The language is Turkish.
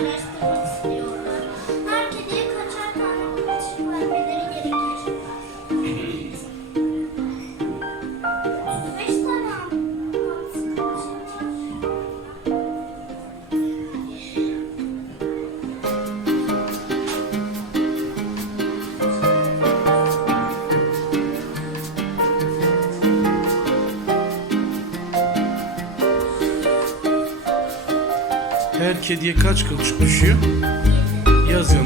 Christmas. Her kediye kaç kılçık düşüyor? Yazalım